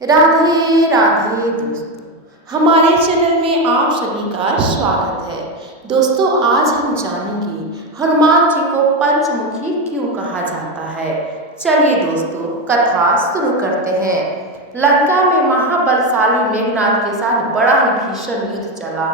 राधे राधे दोस्तों, हमारे चैनल में आप सभी का स्वागत है। दोस्तों, आज हम जानेंगे हनुमान जी को पंचमुखी क्यों कहा जाता है। चलिए दोस्तों, कथा शुरू करते हैं। लंका में महाबलशाली मेघनाद के साथ बड़ा ही भीषण युद्ध चला।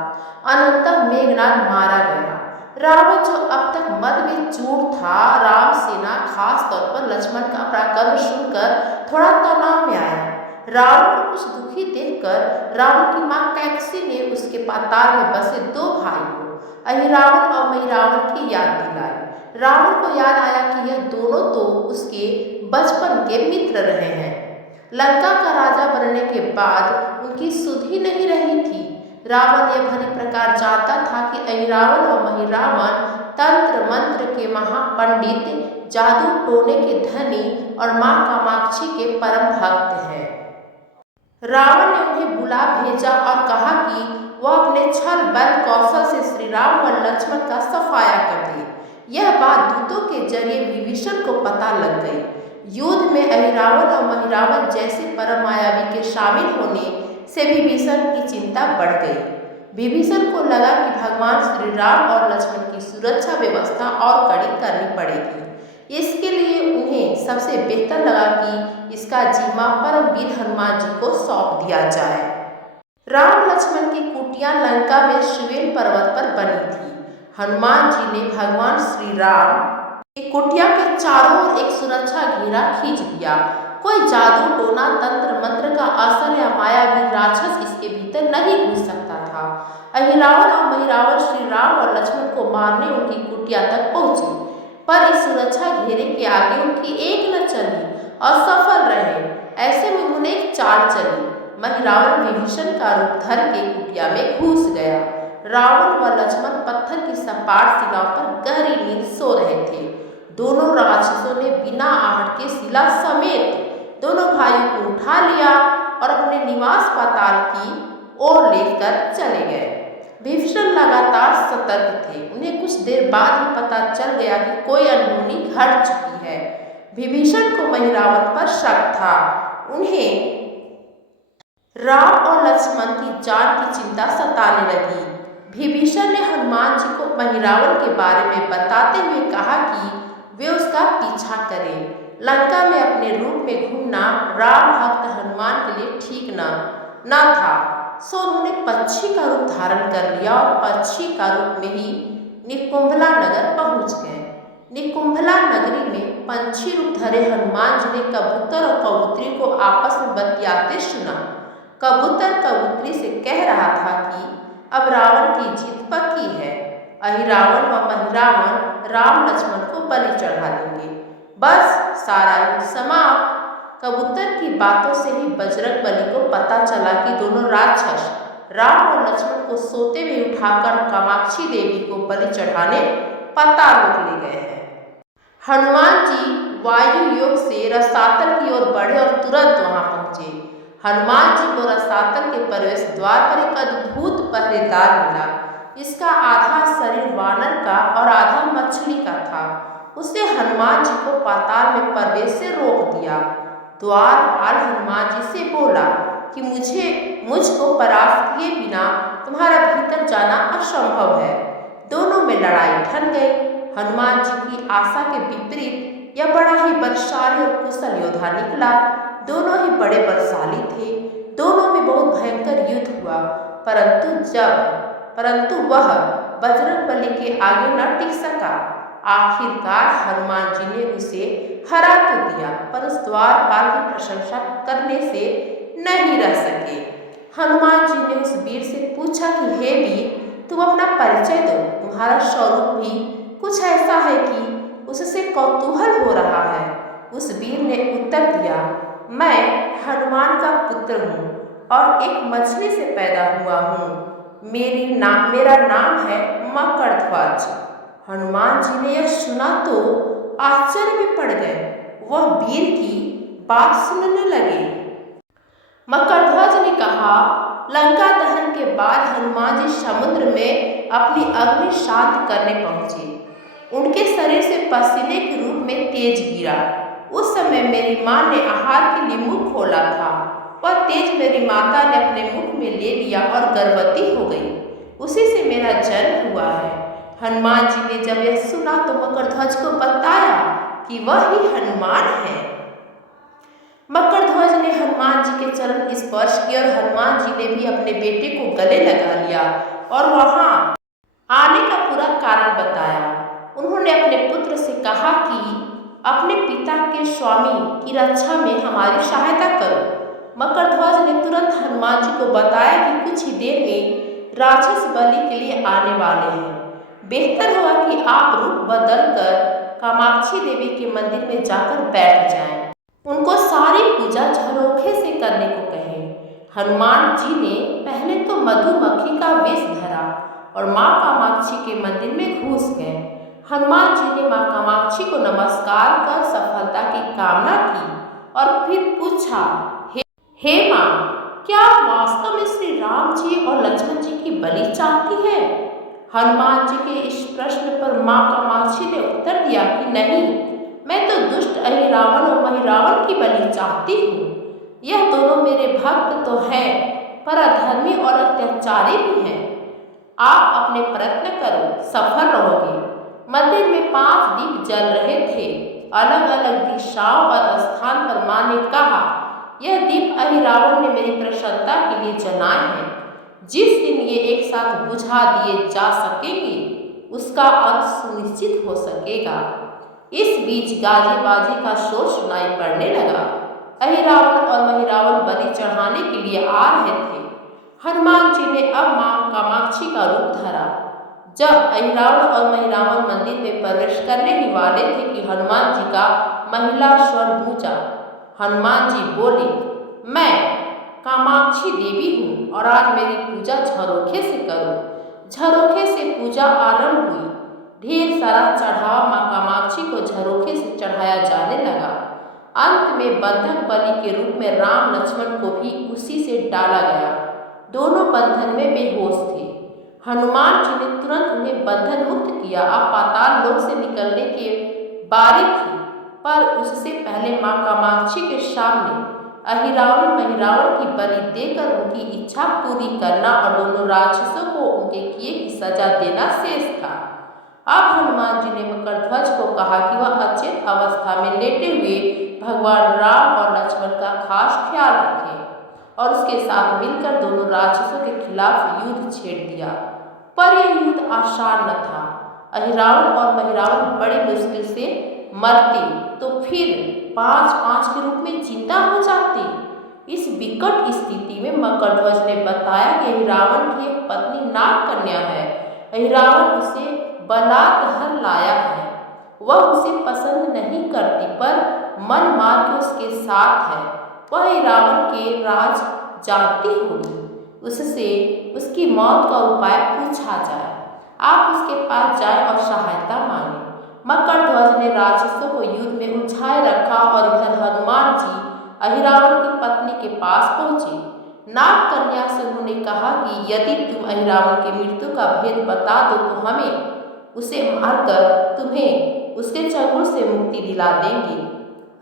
अनंतः मेघनाद मारा गया। रावण, जो अब तक मद में चूर था, राम सेना खास तौर पर लक्ष्मण का पराक्रम सुनकर थोड़ा तनाव में आया। रावण को कुछ दुखी देखकर रावण की मां कैकसी ने उसके पाताल में बसे दो भाइयों अहिरावण और महिरावण की याद दिलाई। रावण को याद आया कि यह दोनों तो उसके बचपन के मित्र रहे हैं। लंका का राजा बनने के बाद उनकी सुध ही नहीं रही थी। रावण यह भली प्रकार जानता था कि अहिरावण और महिरावण तंत्र मंत्र के महापंडित, जादू टोने के धनी और मां कामाक्षी के परम भक्त हैं। रावण ने उन्हें बुला भेजा और कहा कि वह अपने छल बल कौशल से श्री राम और लक्ष्मण का सफाया कर दे। यह बात दूतों के जरिए विभीषण को पता लग गई। युद्ध में अहिरावण और महिरावण जैसे परम मायावी के शामिल होने से विभीषण की चिंता बढ़ गई। विभीषण को लगा कि भगवान श्री राम और लक्ष्मण की सुरक्षा व्यवस्था और कड़ी करनी पड़ेगी। इसके लिए उन्हें सबसे बेहतर लगा कि इसका जिम्मा परम वीर हनुमान जी को सौंप दिया जाए। राम लक्ष्मण की कुटिया लंका में शिवेल पर्वत पर बनी थी। हनुमान जी ने भगवान श्री राम की कुटिया के चारों ओर एक सुरक्षा घेरा खींच दिया। कोई जादू टोना, तंत्र मंत्र का असर या मायावी राक्षस इसके भीतर नहीं घुस सकता था। अहिरावण और महिरावण श्री राम और लक्ष्मण को मारने उनकी कुटिया तक पहुंचे, पर इस सुरक्षा घेरे के आगे उनकी एक न चली और सफल रहे। ऐसे में उन्होंने एक चाल चली। महिरावण विभीषण का रूप धर के कुटिया में घुस गया। रावण व लक्ष्मण पत्थर की सपाट शिलाओं पर गहरी नींद सो रहे थे। दोनों राक्षसों ने बिना आहट के शिला समेत दोनों भाइयों को उठा लिया और अपने निवास पाताल की ओर लेकर चले गए। विभीषण लगातार सतर्क थे। उन्हें कुछ देर बाद ही पता चल गया कि कोई अनहोनी घट चुकी है। विभीषण को महिरावण पर शक था। उन्हें राम और लक्ष्मण की जान की चिंता सताने लगी। विभीषण ने हनुमान जी को महिरावण के बारे में बताते हुए कहा कि वे उसका पीछा करें। लंका में अपने रूप में घूमना राम भक्त हनुमान के लिए ठीक न था, सो उन्होंने पक्षी का रूप धारण कर लिया और पक्षी का रूप में ही निकुंभला नगर पहुंच गए। निकुंभला नगरी में पंछी रूप धरे हनुमान जी ने कबूतर और कबूतरी को आपस में बतियाते सुना। कबूतर कबूतरी से कह रहा था कि अब रावण की जीत पक्की है। अहिरावण व महिरावण राम लक्ष्मण को बलि चढ़ा देंगे। बस सारा युद्ध समाप्त। कबूतर की बातों से ही बजरंग बली को पता चला कि दोनों राक्षस राम और लक्ष्मण को सोते हुए उठाकर कामाक्षी देवी को बलि चढ़ाने पाताल ले गए हैं। हनुमान जी वायु योग से रसातल की ओर बढ़े और तुरंत वहां पहुंचे। हनुमान जी को रसातल के प्रवेश द्वार पर एक अद्भुत पहरेदार मिला। इसका आधा शरीर वानर का और आधा मछली का था। उसने हनुमान जी को पाताल में प्रवेश से रोक दिया। द्वारपाल हनुमान जी से बोला कि मुझको परास्त किए बिना तुम्हारा भीतर जाना असंभव है। दोनों में लड़ाई ठन गई। हनुमान जी की आशा के विपरीत यह बड़ा ही बलशाली और कुशल योद्धा निकला। दोनों ही बड़े बलशाली थे। दोनों में बहुत भयंकर युद्ध हुआ, परंतु वह बजरंग बली के आगे न टिक सका। आखिरकार हनुमान जी ने उसे हरा तो दिया, पर उस द्वारपाल की प्रशंसा करने से नहीं रह सके। हनुमान जी ने उस वीर से पूछा कि हे वीर, तुम अपना परिचय दो। तुम्हारा स्वरूप भी कुछ ऐसा है कि उससे कौतूहल हो रहा है। उस वीर ने उत्तर दिया, मैं हनुमान का पुत्र हूँ और एक मछली से पैदा हुआ हूँ। मेरा नाम है मकरध्वज। हनुमान जी ने यह सुना तो आश्चर्य में पड़ गए। वह वीर की बात सुनने लगे। मकरध्वज ने कहा, लंका दहन के बाद हनुमान जी समुद्र में अपनी अग्नि शांत करने पहुंचे। उनके शरीर से पसीने के रूप में तेज गिरा। उस समय मेरी मां ने आहार के लिए मुंह खोला था। वह तेज मेरी माता ने अपने मुख में ले लिया और गर्भवती हो गई। उसी से मेरा जन्म हुआ है। हनुमान जी ने जब यह सुना तो मकरध्वज को बताया कि वह ही हनुमान है। मकरध्वज ने हनुमान जी के चरण स्पर्श किए और हनुमान जी ने भी अपने बेटे को गले लगा लिया और वहां आने का पूरा कारण बताया। उन्होंने अपने पुत्र से कहा कि अपने पिता के स्वामी की रक्षा में हमारी सहायता करो। मकरध्वज ने तुरंत हनुमान जी को बताया कि कुछ ही देर में राक्षस बलि के लिए आने वाले हैं। बेहतर होगा कि आप रूप बदलकर कामाक्षी देवी के मंदिर में जाकर बैठ जाएं। उनको सारी पूजा झरोखे से करने को कहे। हनुमान जी ने पहले तो मधुमक्खी का वेश धरा और माँ कामाक्षी के मंदिर में घुस गए। हनुमान जी ने माँ कामाक्षी को नमस्कार कर सफलता की कामना की और फिर पूछा, हे माँ, क्या आप वास्तव में श्री राम जी और लक्ष्मण जी की बलि चाहती है? हनुमान जी के इस प्रश्न पर माँ कामाक्षी ने उत्तर दिया कि नहीं, मैं तो दुष्ट अहिरावण और महिरावण की बलि चाहती हूँ। यह दोनों मेरे भक्त तो हैं, पर अधर्मी और अत्याचारी भी हैं। आप अपने प्रयत्न करो, सफल रहोगे। मंदिर में 5 दीप जल रहे थे। अलग अलग दिशाओं और स्थान पर माँ ने कहा, यह दीप अहिरावण ने मेरी प्रसन्नता के लिए जलाए हैं। जिस दिन ये एक साथ बुझा दिए जा सकेंगे, उसका अंत सुनिश्चित हो सकेगा। इस बीच गाजे बाजे का शोर सुनाई पड़ने लगा। अहिरावण और महिरावण बलि चढ़ाने के लिए आ रहे थे। हनुमान जी ने अब माँ कामाक्षी का रूप धरा। जब अहिरावण और महिरावण मंदिर में प्रवेश करने ही वाले थे कि हनुमान जी का महिला स्वर गूंजा। हनुमान जी बोले, मैं कामाक्षी देवी हूँ और आज मेरी पूजा झरोखे से करो। झरोखे से पूजा आरंभ हुई। ढेर सारा चढ़ावा माँ कामाक्षी को झरोखे से चढ़ाया जाने लगा। अंत में बंधक बलि के रूप में राम लक्ष्मण को भी उसी से डाला गया। दोनों बंधन में बेहोश थे। हनुमान जी ने तुरंत उन्हें बंधन मुक्त किया। अब पाताल लोक से निकलने की बारी थी, पर उससे पहले माँ कामाक्षी के सामने अहिरावण महिरावण की बलि देकर उनकी इच्छा पूरी करना और दोनों राक्षसों को उनके किए की सजा देना शेष था। अब हनुमान जी ने मकरध्वज को कहा कि वह अचेत अवस्था में लेटे हुए भगवान राम और लक्ष्मण का खास ख्याल रखे और उसके साथ मिलकर दोनों राक्षसों के खिलाफ युद्ध छेड़ दिया। पर यह युद्ध आसान न था। अहिरावण और महिरावण बड़ी मुश्किल से मरते तो फिर 5-5 के रूप में जिंदा हो जाते। इस विकट स्थिति में मकरध्वज ने बताया कि अहिरावण की एक पत्नी नागकन्या है। अहिरावण उसे बलात्कार लाया है। वह उसे पसंद नहीं करती, पर मन मार के उसके साथ है। वह अहिरावण के राज जानती होगी। उससे उसकी मौत का उपाय पूछा जाए। आप उसके पास जाए और सहायता मांगे। मकरध्वज ने राक्षसों को युद्ध में उलझाए रखा और इधर हनुमान जी अहिरावण की पत्नी के पास पहुंचे। नागकन्या से उन्होंने कहा कि यदि तुम अहिरावण की मृत्यु का भेद बता दो तो हमें उसे मारकर तुम्हें उसके चंगुल से मुक्ति दिला देंगे।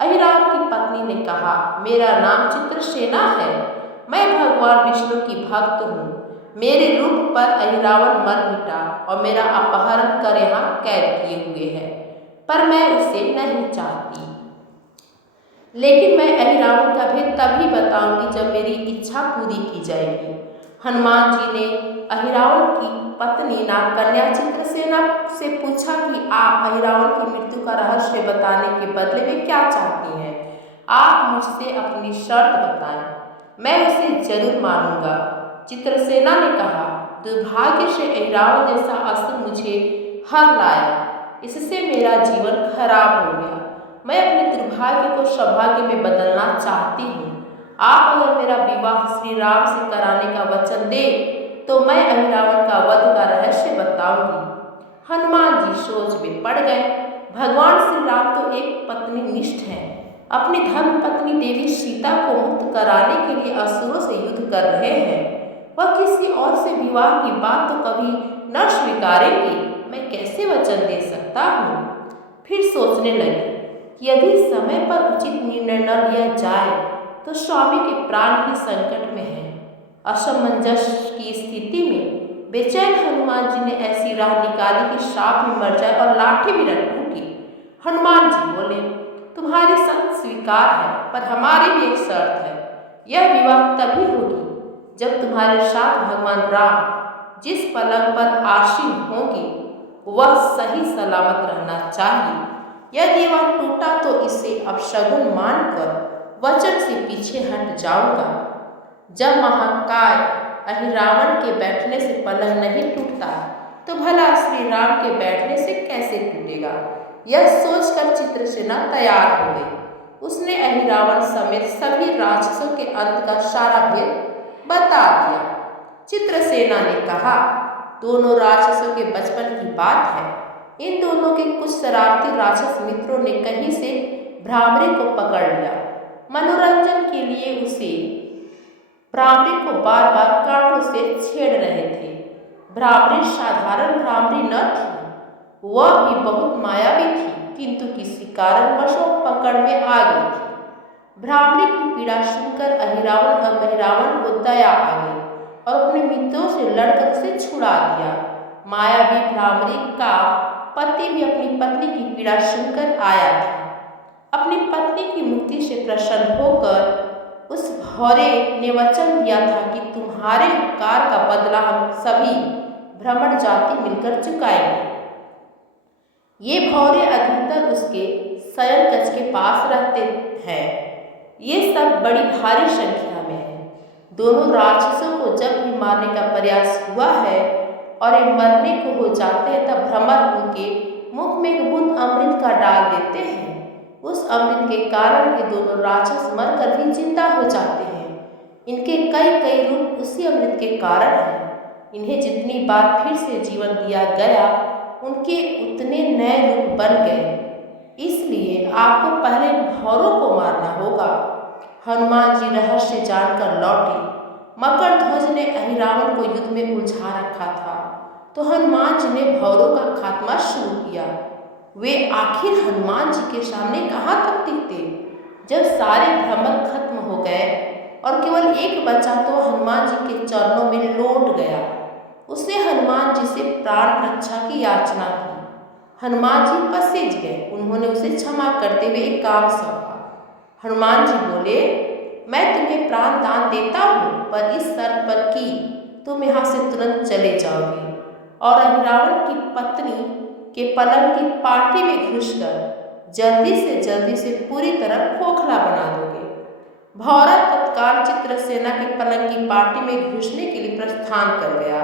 अहिरावण की पत्नी ने कहा, मेरा नाम चित्रसेना है। मैं भगवान विष्णु की भक्त हूँ। मेरे रूप पर अहिरावण मर मिटा और मेरा अपहरण कर यहाँ कैद किए हुए है, पर मैं उसे नहीं चाहती। लेकिन मैं अहिरावण का भेद तभी बताऊंगी जब मेरी इच्छा पूरी की जाएगी। हनुमान जी ने अहिरावण की पत्नी नागकन्या चित्रसेना से पूछा कि आप अहिरावण की मृत्यु का रहस्य बताने के बदले में क्या चाहती हैं? आप मुझसे अपनी शर्त बताएं, मैं उसे जरूर मानूंगा। चित्रसेना ने कहा, दुर्भाग्य से अहिरावण जैसा असुर मुझे हर लाया। इससे मेरा जीवन खराब हो गया। मैं अपने दुर्भाग्य को सौभाग्य में बदलना चाहती हूँ। आप अगर मेरा विवाह श्री राम से कराने का वचन दे तो मैं अहिरावण का वध का रहस्य बताऊंगी। हनुमान जी सोच में पड़ गए। भगवान श्री राम तो एक पत्नीनिष्ठ हैं। अपनी धर्म पत्नी देवी सीता को मुक्त कराने के लिए असुरों से युद्ध कर रहे हैं। वह किसी और से विवाह की बात तो कभी न स्वीकारेंगे। मैं कैसे वचन दे सकता हूँ? फिर सोचने लगे कि यदि समय पर उचित निर्णय न लिया जाए तो स्वामी के प्राण ही संकट में है। असमंजस की स्थिति में बेचैन हनुमान जी ने ऐसी राह निकाली कि श्राप भी मर जाए और लाठी भी न टूटी। हनुमान जी बोले, तुम्हारी शर्त स्वीकार है, पर हमारी भी एक शर्त है। यह विवाह तभी होगी जब तुम्हारे साथ भगवान राम जिस पलंग पर आसीन होंगे वह सही सलामत रहना चाहिए। यदि वह टूटा तो इसे अपशगुन मानकर वचन से पीछे हट जाऊंगा। जब महाकाय अहिरावण के बैठने से पलंग नहीं टूटता तो भला श्री राम के बैठने से कैसे टूटेगा। यह सोचकर चित्रसेना तैयार हो गई। उसने अहिरावण समेत सभी राक्षसों के अंत का सारा भेद बता दिया। चित्रसेना ने कहा, दोनों राक्षसों के बचपन की बात है। इन दोनों के कुछ शरारती राक्षस मित्रों ने कहीं से भ्रामरी को पकड़ लिया। मनोरंजन के लिए उसे भ्रामरी को बार बार कांटों से छेड़ रहे थे। भ्रामरी साधारण भ्रामरी न थी, वह भी बहुत मायावी थी, किंतु किसी कारणवश पकड़ में आ गई थी। भ्रामरी की पीड़ा सुनकर अहिरावण और महिरावण को दया आ गई और अपने मित्रों से लड़कर उसे छुड़ा दिया। मायावी भ्रामरी का पति भी अपनी पत्नी की पीड़ा सुनकर आया था। अपनी पत्नी की मुक्ति से प्रसन्न होकर उस भौरे ने वचन दिया था कि तुम्हारे उपकार का बदला हम सभी ब्राह्मण जाति मिलकर चुकाएंगे। ये भौरे अधिकतर उसके शयन कक्ष के पास रहते हैं। ये सब बड़ी भारी संख्या में है। दोनों राक्षसों को जब भी मारने का प्रयास हुआ है और ये मरने को हो जाते हैं तब भ्रमर उनके मुख में एक बूंद अमृत का डाल देते हैं। उस अमृत के कारण ये दोनों राक्षस मरकर भी जिंदा हो जाते हैं। इनके कई कई रूप उसी अमृत के कारण हैं। इन्हें जितनी बार फिर से जीवन दिया गया उनके उतने नए रूप बन गए। इसलिए आपको पहले भौरों को मारना होगा। हनुमान जी रहस्य जानकर लौटे। मकरध्वज ने अहिरावण को युद्ध में उलझा रखा था, तो हनुमान जी ने भौरों का खात्मा शुरू किया। वे आखिर हनुमान जी के सामने कहाँ तक टिकते। जब सारे भ्रमर खत्म हो गए और केवल एक बचा तो हनुमान जी के चरणों में लौट गया। उसने हनुमान जी से प्राण रक्षा की याचना की। हनुमान जी पसीज गए। उन्होंने उसे क्षमा करते हुए एक काम सौंपा। हनुमान जी बोले, मैं तुम्हें प्राण दान देता हूँ, पर इस शर्त पर कि तुम यहाँ से तुरंत चले जाओगे और अहिरावण की पत्नी के पलंग की पार्टी में घुसकर जल्दी से पूरी तरह खोखला बना दोगे। भौरा तत्काल चित्रसेना के पलंग की पार्टी में घुसने के लिए प्रस्थान कर गया।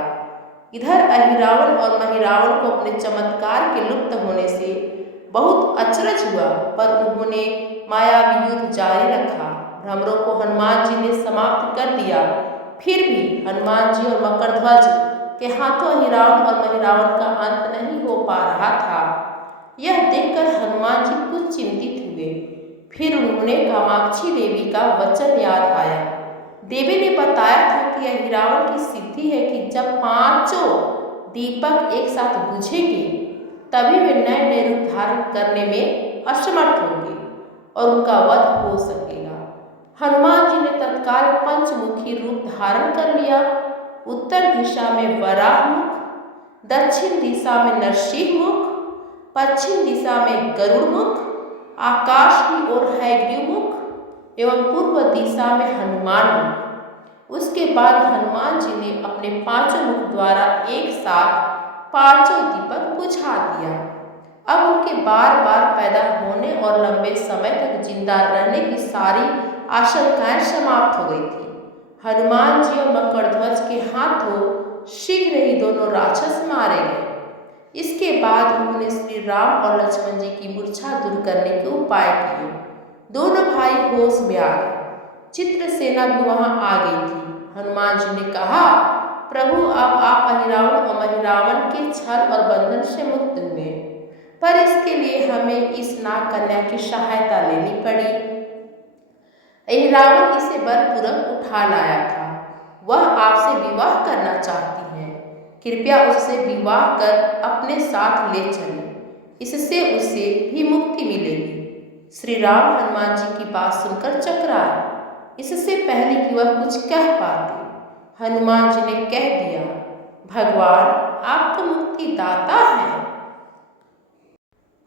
इधर अहिरावण और महिरावण को अपने चमत्कार के लुप्त होने से बहुत अचरज हुआ, पर उन्होंने मायावी युद्ध जारी रखा। भ्रमरों को हनुमान जी ने समाप्त कर दिया। फिर भी हनुमान जी और मकरध्वज के हाथों अहिरावण और महिरावण का अंत नहीं हो पा रहा था। यह देखकर हनुमान जी कुछ चिंतित हुए। फिर उन्होंने कामाक्षी देवी का वचन याद आया। देवी ने बताया था कि अहिरावण की सिद्धि है कि जब पांचों दीपक एक साथ बुझेंगे तभी वे नए नए रूप धारण करने में असमर्थ होंगे और उनका वध हो सकेगा। हनुमान जी ने तत्काल पंचमुखी रूप धारण कर लिया। उत्तर दिशा में वराह मुख, दक्षिण दिशा में नरसिंह मुख, पश्चिम दिशा में गरुड़ मुख, आकाश की ओर हैग्रीव मुख एवं पूर्व दिशा में हनुमान मुख। उसके बाद हनुमान जी ने अपने पांचों मुख द्वारा एक साथ पांचों दीपक बुझा दिया। अब उनके बार बार पैदा होने और लंबे समय तक जिंदा रहने की सारी आशंकाएं समाप्त हो गई थी। हनुमान जी और मकरध्वज के हाथों शीघ्र ही दोनों राक्षस मारे गए। इसके बाद उन्होंने श्री राम और लक्ष्मण जी की मूर्छा दूर करने के उपाय किए। दोनों भाई होश में आ गए। चित्रसेना भी वहां आ गई थी। हनुमान जी ने कहा, प्रभु अब आप अहिरावण और महिरावण के छल और बंधन से मुक्त हुए, पर इसके लिए हमें इस नाग कन्या की सहायता लेनी पड़ी। अहिरावण इसे बलपूर्वक उठा लाया था। वह आपसे विवाह करना चाहती है। कृपया उससे विवाह कर अपने साथ ले चलें, इससे उसे भी मुक्ति मिलेगी। श्री राम हनुमान जी की बात सुनकर चकराए। इससे पहले कि वह कुछ कह पाते, हनुमान जी ने कह दिया, भगवान आप तो मुक्तिदाता हैं।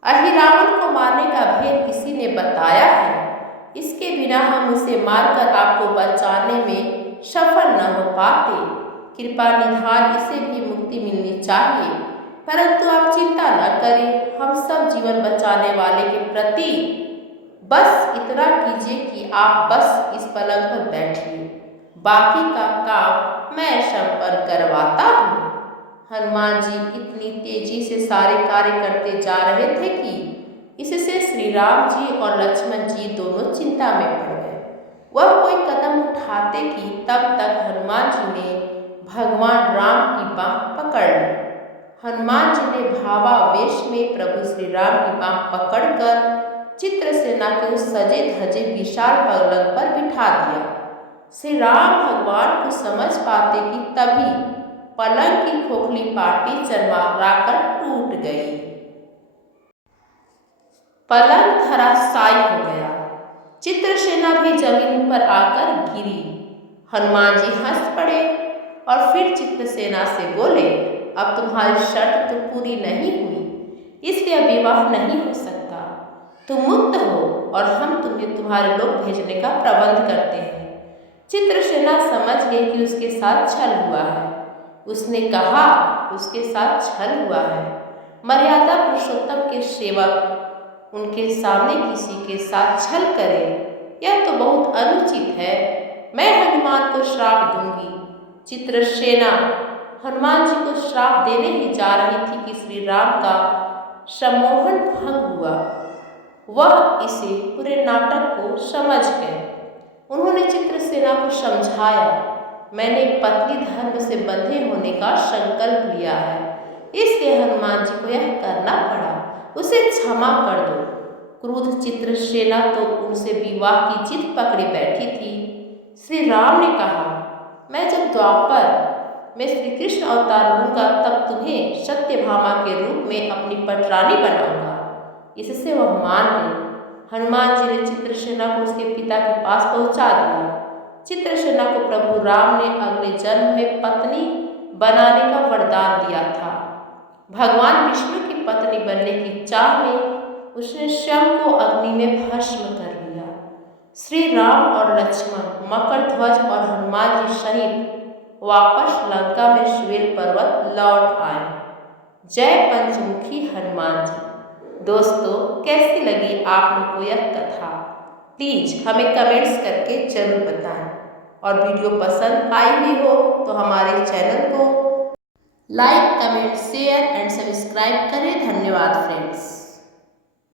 अहिरावण को मारने का भेद इसी ने बताया है। इसके बिना हम उसे मारकर आपको बचाने में सफल न हो पाते। कृपा निधान इसे भी मुक्ति मिलनी चाहिए, परंतु आप चिंता न करें, हम सब जीवन बचाने वाले के प्रति बस इतना कीजिए कि आप बस इस पलंग पर बैठिए, बाकी का काम मैं संपन्न करवाता हूँ। हनुमान जी इतनी तेजी से सारे कार्य करते जा रहे थे कि इससे श्री राम जी और लक्ष्मण जी दोनों चिंता में पड़ गए। वह कोई कदम उठाते कि तब तक हनुमान जी ने भगवान राम की बाह पकड़ ली। हनुमान जी ने भावावेश में प्रभु श्री राम की बाह पकड़कर चित्रसेना के उस सजे धजे विशाल पलंग पर बिठा दिया। श्री राम भगवान को समझ पाते कि तभी पलंग की खोखली पाटी चरमराकर टूट गई। पलंग धराशायी हो गया। चित्रसेना भी जमीन पर आकर गिरी। हनुमान जी हंस पड़े और फिर चित्रसेना से बोले, अब तुम्हारी शर्त तो पूरी नहीं हुई, इसलिए विवाह नहीं हो सकता। तुम मुक्त हो और हम तुम्हें तुम्हारे लोग भेजने का प्रबंध करते हैं। चित्रसेना समझ गई कि उसके साथ छल हुआ है। उसने कहा, उसके साथ छल हुआ है? मर्यादा पुरुषोत्तम के सेवक उनके सामने किसी के साथ छल करे, यह तो बहुत अनुचित है। मैं हनुमान को श्राप दूंगी। चित्रसेना हनुमान जी को श्राप देने ही जा रही थी कि श्री राम का सम्मोहन भंग हुआ। वह इसे पूरे नाटक को समझ गए। उन्होंने चित्रसेना को समझाया, मैंने पत्नी धर्म से बंधे होने का संकल्प लिया है, इसलिए हनुमान जी को यह करना पड़ा, उसे क्षमा कर दो। क्रुद्ध चित्रसेना तो उनसे विवाह की जिद पकड़े बैठी थी। श्री राम ने कहा, मैं जब द्वापर में श्री कृष्ण अवतार लूंगा तब तुम्हें सत्यभामा के रूप में अपनी पटरानी बनाऊंगा। इससे वह मान गई। हनुमान जी ने चित्रसेना को उसके पिता के पास पहुंचा दिया। चित्रसेना को प्रभु राम ने अगले जन्म में पत्नी बनाने का वरदान दिया था। भगवान विष्णु की पत्नी बनने की चाह में उसने स्वयं को अग्नि में भस्म कर लिया। श्री राम और लक्ष्मण मकरध्वज और हनुमान जी सहित वापस लंका में सुवेल पर्वत लौट आए। जय पंचमुखी हनुमान जी। दोस्तों, कैसी लगी आप लोग को यह कथा? प्लीज हमें कमेंट्स करके जरूर बताएं, और वीडियो पसंद आई हुई हो तो हमारे चैनल को like, comment, share and subscribe करें। धन्यवाद फ्रेंड्स।